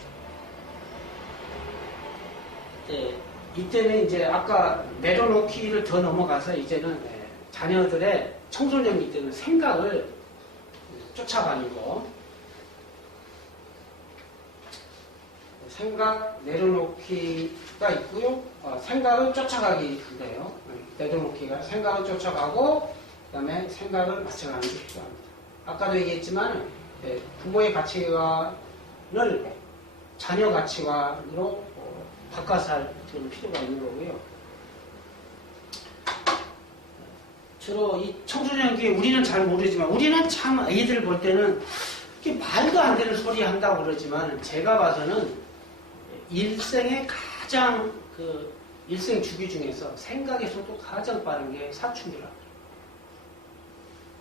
이때는 이제 아까 내려놓기를 더 넘어가서 이제는 자녀들의 청소년기 때는 생각을 쫓아다니고, 생각 내려놓기가 있고요. 생각을 쫓아가기 인데요. 내려놓기가 생각을 쫓아가고, 그 다음에 생각을 맞춰가는 게 필요합니다. 아까도 얘기했지만 부모의 가치관을 자녀 가치관으로 바꿔서 할 필요가 있는 거고요. 주로 이 청소년기에 우리는 잘 모르지만, 우리는 참 아이들 볼 때는 이게 말도 안 되는 소리 한다고 그러지만, 제가 봐서는 일생의 가장 일생 주기 중에서 생각의 속도 가장 빠른 게 사춘기라고.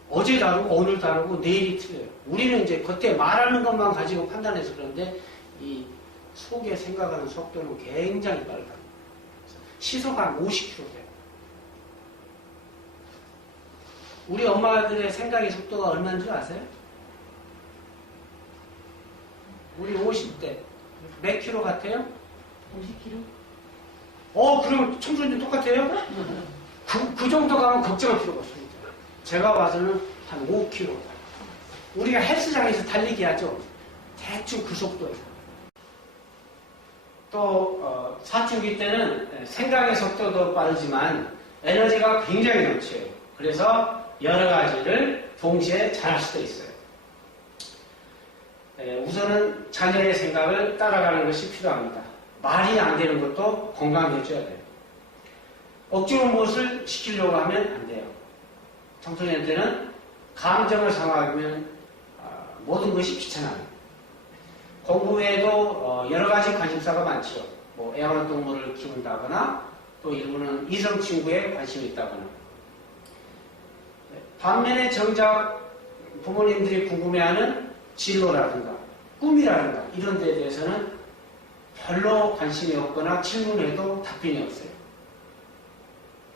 어제 다르고 오늘 다르고 내일이 틀려요. 우리는 이제 그때 말하는 것만 가지고 판단해서 그런데 이 속에 생각하는 속도는 굉장히 빠르다. 시속 한 50km 돼요. 우리 엄마들의 생각의 속도가 얼마인 줄 아세요? 우리 50대 몇 킬로 같아요? 50kg? 그럼 청소년 똑같아요? 그 정도 가면 걱정할 필요가 없습니다. 제가 봐서는 한 5kg. 우리가 헬스장에서 달리기 하죠. 대충 그 속도예요. 또 사춘기 때는 생각의 속도도 빠르지만 에너지가 굉장히 넘쳐요. 그래서 여러 가지를 동시에 잘할 수도 있어요. 우선은 자녀의 생각을 따라가는 것이 필요합니다. 말이 안 되는 것도 공감해줘야 돼요. 억지로 무엇을 시키려고 하면 안 돼요. 청소년한테는 감정을 상하면 모든 것이 귀찮아요. 공부 외에도 여러 가지 관심사가 많죠. 뭐 애완동물을 키운다거나 또 일부는 이성 친구에 관심이 있다거나. 반면에 정작 부모님들이 궁금해하는 진로라든가 꿈이라든가 이런 데에 대해서는 별로 관심이 없거나 질문해도 답변이 없어요.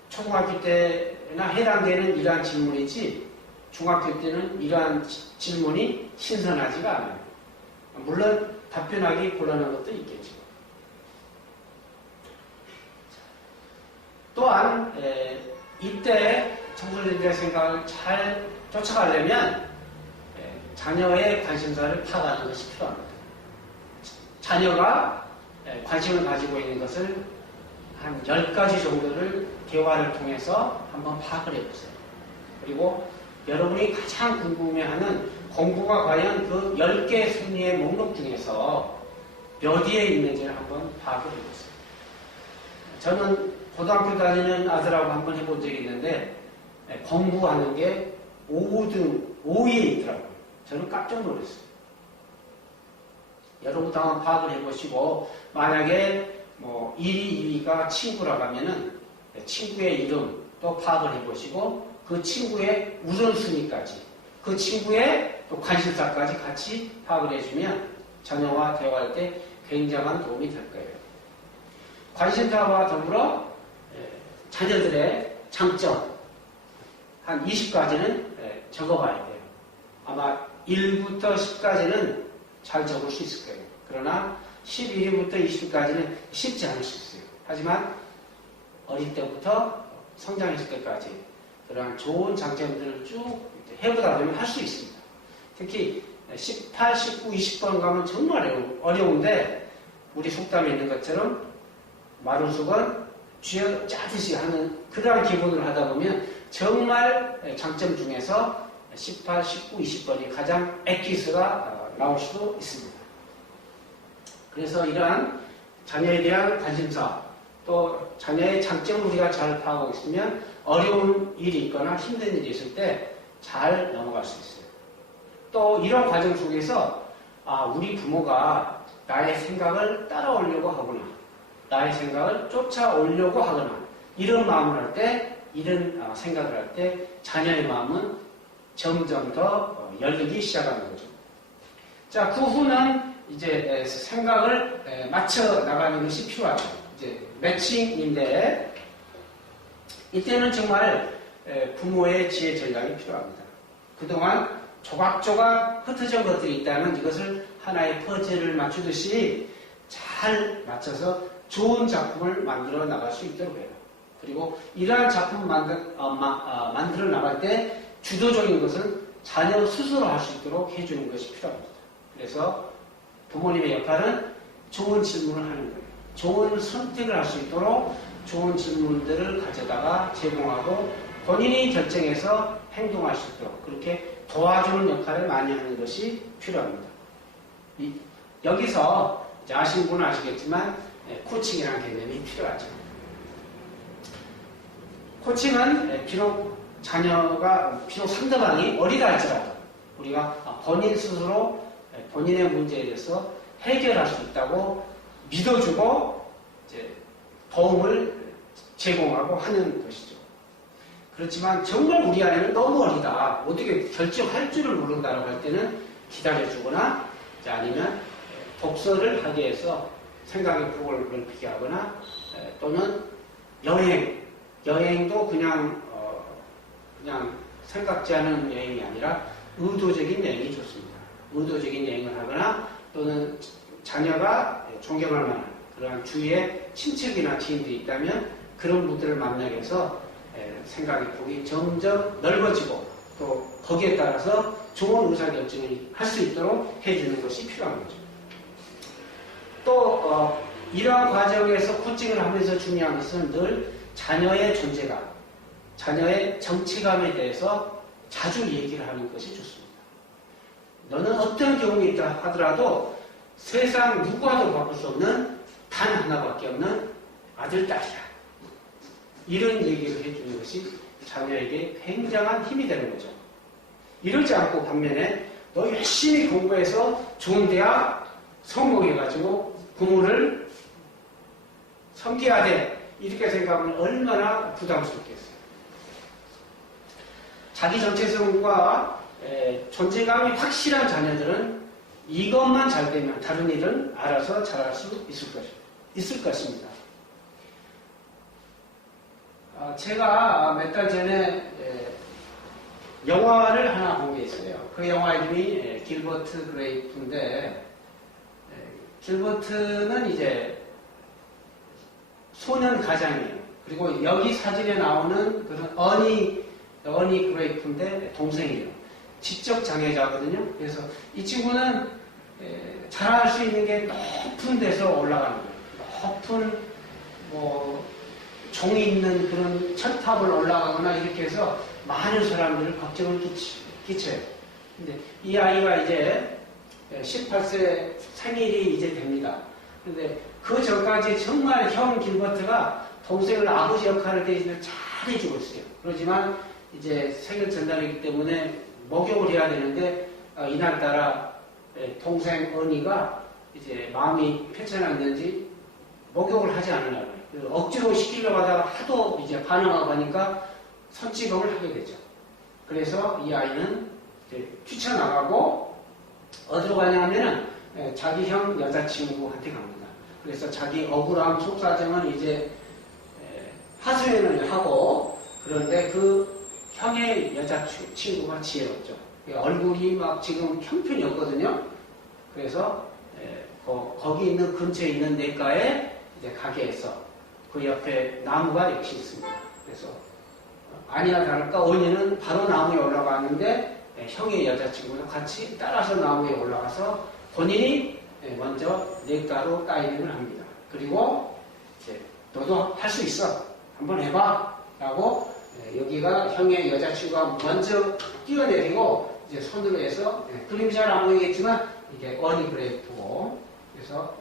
초등학교 때나 해당되는 이러한 질문이지 중학교 때는 이러한 질문이 신선하지가 않아요. 물론 답변하기 곤란한 것도 있겠죠. 또한 이때 청소년들의 생각을 잘 쫓아가려면 자녀의 관심사를 파악하는 것이 필요합니다. 자녀가 관심을 가지고 있는 것을 한 10가지 정도를 대화를 통해서 한번 파악을 해보세요. 그리고 여러분이 가장 궁금해하는 공부가 과연 그 10개 순위의 목록 중에서 몇 위에 있는지를 한번 파악을 해보세요. 저는 고등학교 다니는 아들하고 한번 해본 적이 있는데 공부하는 게 5위에 있더라고요. 저는 깜짝 놀랐어요. 여러분도 한번 파악을 해보시고 만약에 뭐 1위, 2위가 친구라고 하면은 친구의 이름 또 파악을 해보시고 그 친구의 우선순위까지 그 친구의 또 관심사까지 같이 파악을 해주면 자녀와 대화할 때 굉장한 도움이 될 거예요. 관심사와 더불어 자녀들의 장점 한 20가지는 적어봐야 돼요. 아마 1부터 10까지는 잘 적을 수 있을 거예요. 그러나 11위부터 20위까지는 쉽지 않을 수 있어요. 하지만 어릴 때부터 성장했을 때까지 그러한 좋은 장점들을 쭉 해보다 보면 할 수 있습니다. 특히 18, 19, 20번 가면 정말 어려운데 우리 속담에 있는 것처럼 마루숙은 쥐어 짜듯이 하는 그러한 기분을 하다 보면 정말 장점 중에서 18, 19, 20번이 가장 엑기스가 나올 수도 있습니다. 그래서 이러한 자녀에 대한 관심사 또 자녀의 장점을 우리가 잘 파악하고 있으면 어려운 일이 있거나 힘든 일이 있을 때 잘 넘어갈 수 있어요. 또 이런 과정 속에서 우리 부모가 나의 생각을 따라오려고 하구나 나의 생각을 쫓아오려고 하거나 이런 마음을 할 때 이런 생각을 할 때 자녀의 마음은 점점 더 열리기 시작하는 거죠. 자, 그 후는 이제 생각을 맞춰 나가는 것이 필요하죠. 이제 매칭인데 이때는 정말 부모의 지혜 전략이 필요합니다. 그동안 조각조각 흩어진 것들이 있다면 이것을 하나의 퍼즐을 맞추듯이 잘 맞춰서 좋은 작품을 만들어 나갈 수 있도록 해요. 그리고 이러한 작품을 만들어 나갈 때 주도적인 것은 자녀 스스로 할 수 있도록 해주는 것이 필요합니다. 그래서 부모님의 역할은 좋은 질문을 하는 거예요. 좋은 선택을 할 수 있도록 좋은 질문들을 가져다가 제공하고 본인이 결정해서 행동할 수 있도록 그렇게 도와주는 역할을 많이 하는 것이 필요합니다. 여기서 아시는 분은 아시겠지만 코칭이라는 개념이 필요하죠. 코칭은 비록 상대방이 어리다 할지라도 우리가 본인 스스로 본인의 문제에 대해서 해결할 수 있다고 믿어주고 이제 도움을 제공하고 하는 것이죠. 그렇지만 정말 우리 아이는 너무 어리다, 어떻게 결정할 줄을 모른다고 할 때는 기다려주거나 아니면 독서를 하기 위해서 생각의 폭을 넓히게 하거나 또는 여행도 그냥 생각지 않은 여행이 아니라 의도적인 여행이 좋습니다. 의도적인 여행을 하거나 또는 자녀가 존경할 만한 그러한 주위에 친척이나 지인들이 있다면 그런 분들을 만나게 해서 생각의 폭이 점점 넓어지고 또 거기에 따라서 좋은 의사결정을 할 수 있도록 해주는 것이 필요한 거죠. 또 이러한 과정에서 코칭을 하면서 중요한 것은 늘 자녀의 존재감, 자녀의 정체감에 대해서 자주 얘기를 하는 것이 좋습니다. 너는 어떤 경험이 있다 하더라도 세상 누구와도 바꿀 수 없는 단 하나밖에 없는 아들, 딸이야. 이런 얘기를 해주는 것이 자녀에게 굉장한 힘이 되는 거죠. 이러지 않고 반면에 너 열심히 공부해서 좋은 대학 성공해가지고 부모를 섬겨야 돼. 이렇게 생각하면 얼마나 부담스럽겠어요. 자기 정체성과 존재감이 확실한 자녀들은 이것만 잘 되면 다른 일은 알아서 잘할 수 있을 것입니다. 제가 몇 달 전에 영화를 하나 본 게 있어요. 그 영화 이름이 길버트 그레이프인데, 길버트는 이제 소년 가장이에요. 그리고 여기 사진에 나오는 그런 어니 그레이프인데 동생이에요. 지적 장애자거든요. 그래서 이 친구는 잘할 수 있는 게 높은 데서 올라가는 거예요. 높은 종이 있는 그런 철탑을 올라가거나 이렇게 해서 많은 사람들을 걱정을 끼쳐요. 근데 이 아이가 이제 18세 생일이 이제 됩니다. 근데 그 전까지 정말 형 길버트가 동생을 아버지 역할을 대신에 잘 해주고 있어요. 그렇지만 이제 생일 전날이기 때문에 목욕을 해야 되는데 이날따라 동생 언니가 이제 마음이 편찮았는지 목욕을 하지 않으려고 해요. 억지로 시키려고 하다가 하도 이제 반응하고 하니까 선취검을 하게 되죠. 그래서 이 아이는 이제 뛰쳐나가고 어디로 가냐면은 자기 형 여자친구한테 갑니다. 그래서 자기 억울함 속사정은 이제 하소연을 하고, 그런데 그 형의 여자친구가 지혜롭죠. 얼굴이 막 지금 형편이 없거든요. 그래서 거기 있는 근처에 있는 내과에 이제 가게에서 그 옆에 나무가 역시 있습니다. 그래서 아니나 다를까 언니는 바로 나무에 올라가는데 형의 여자친구랑 같이 따라서 나무에 올라가서 본인이 먼저 내과로 다이빙을 합니다. 그리고 이제 너도 할 수 있어. 한번 해봐. 라고 여기가 형의 여자친구가 먼저 뛰어내리고 이제 손으로 해서 그림이 잘 안 보이겠지만 이게 어니 그레이프고, 그래서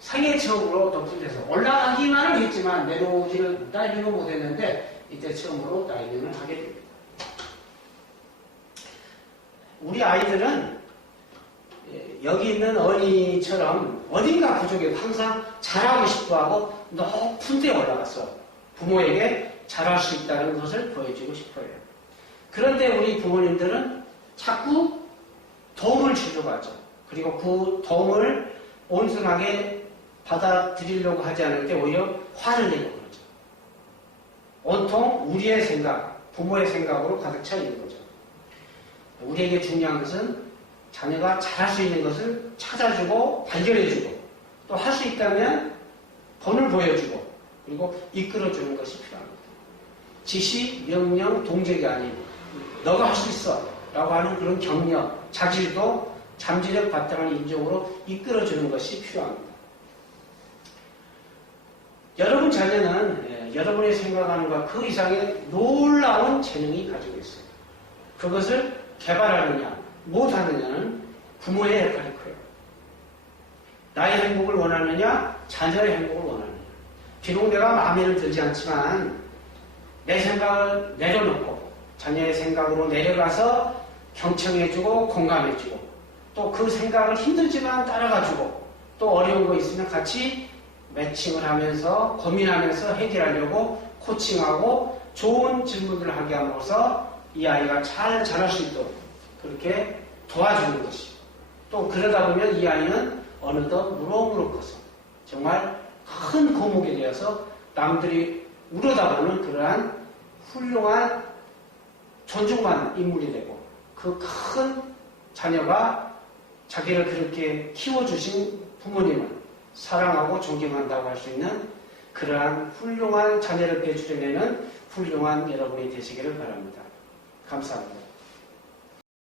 생애 처음으로 높은 데서 올라가기만은 했지만 내려오지를 다이빙을 못했는데 이때 처음으로 다이빙을 하게 됩니다. 우리 아이들은 여기 있는 어린이처럼 어딘가 부족해 항상 잘하고 싶어하고 높은 데 올라가서 부모에게 잘할 수 있다는 것을 보여주고 싶어요. 그런데 우리 부모님들은 자꾸 도움을 주려고 하죠. 그리고 그 도움을 온순하게 받아들이려고 하지 않을 때 오히려 화를 내고 그러죠. 온통 우리의 생각, 부모의 생각으로 가득 차 있는 거죠. 우리에게 중요한 것은 자녀가 잘할 수 있는 것을 찾아주고 발견해주고 또 할 수 있다면 본을 보여주고 그리고 이끌어주는 것이 필요합니다. 지시, 명령, 동작이 아닌 너가 할 수 있어 라고 하는 그런 격려, 자질도 잠재력 바탕을 인정으로 이끌어주는 것이 필요합니다. 여러분 자녀는 여러분이 생각하는 것 그 이상의 놀라운 재능이 가지고 있어요. 그것을 개발하느냐 못하느냐는 부모의 역할이 커요. 나의 행복을 원하느냐 자녀의 행복을 원하느냐. 비록 내가 마음에 들지 않지만 내 생각을 내려놓고 자녀의 생각으로 내려가서 경청해주고 공감해주고 또 그 생각을 힘들지만 따라가주고 또 어려운 거 있으면 같이 매칭을 하면서 고민하면서 해결하려고 코칭하고 좋은 질문들을 하게 함으로써 이 아이가 잘 자랄 수 있도록 그렇게 도와주는 것이, 또 그러다 보면 이 아이는 어느덧 무럭무럭 커서 정말 큰 고목이 되어서 남들이 우러다보는 그러한 훌륭한 존중받는 인물이 되고 그 큰 자녀가 자기를 그렇게 키워주신 부모님을 사랑하고 존경한다고 할 수 있는 그러한 훌륭한 자녀를 배출해내는 훌륭한 여러분이 되시기를 바랍니다. 감사합니다.